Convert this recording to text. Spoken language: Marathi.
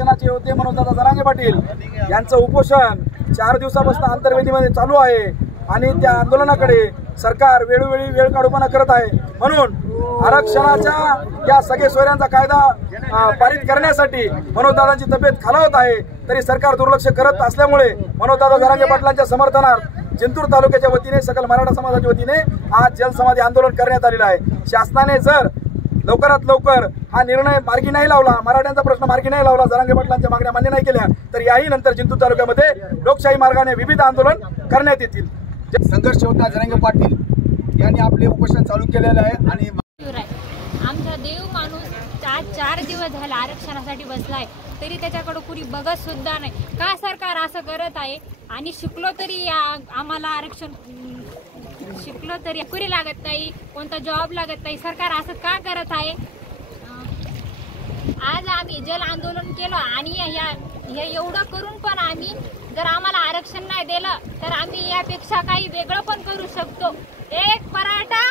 आरक्षणाचे होते मनोजदादा जरांगे पाटील यांचं उपोषण 4 दिवसापासून अंतर्वेदीमध्ये चालू आहे आणि त्या आंदोलनाकडे सरकार वेळोवेळी वेळ काढूपणा करत आहे। म्हणून आरक्षणाच्या या सगळे सोयऱ्यांचा कायदा पारित करण्यासाठी मनोजदादांची तब्येत खालावत आहे, तरी सरकार दुर्लक्ष करत असल्यामुळे मनोजदादा जरांगे पाटलांच्या समर्थनार्थ जिंतूर तालुक्याच्या वतीने सकल मराठा समाजाच्या वतीने आज जलसमाधी आंदोलन करण्यात आलेलं आहे। शासनाने जर लवकरात लवकर हा निर्णय मार्गी नाही लावला, मराठ्यांचा प्रश्न मार्गी नाही लावला, जरांगे पाटलांच्या मागण्या मान्य नाही केल्या, तर याही नंतर जिंतूर तालुक्यामध्ये लोकशाही मार्गाने विविध आंदोलन करण्यात येतील। संघर्ष योद्धा जरांगे पाटील यांनी आपले उपोषण चालू केलेलं आहे आणि आमचा देव माणूस 4 दिवस झाला आरक्षणासाठी बसलाय, तरी त्याच्याकडे कुणी बघत सुद्धा नाही। का सरकार असं करत आहे? आणि शिकलो तरी आम्हाला आरक्षण शिकलो तरी नोकरी लागत नाही, कोणता जॉब लागत नाही, सरकार असं का करत आहे? आज आम्ही जल आंदोलन केलं आणि हे एवढं करून पण आम्ही जर आम्हाला आरक्षण नाही दिलं तर आम्ही यापेक्षा काही वेगळं पण करू शकतो। एक मराठा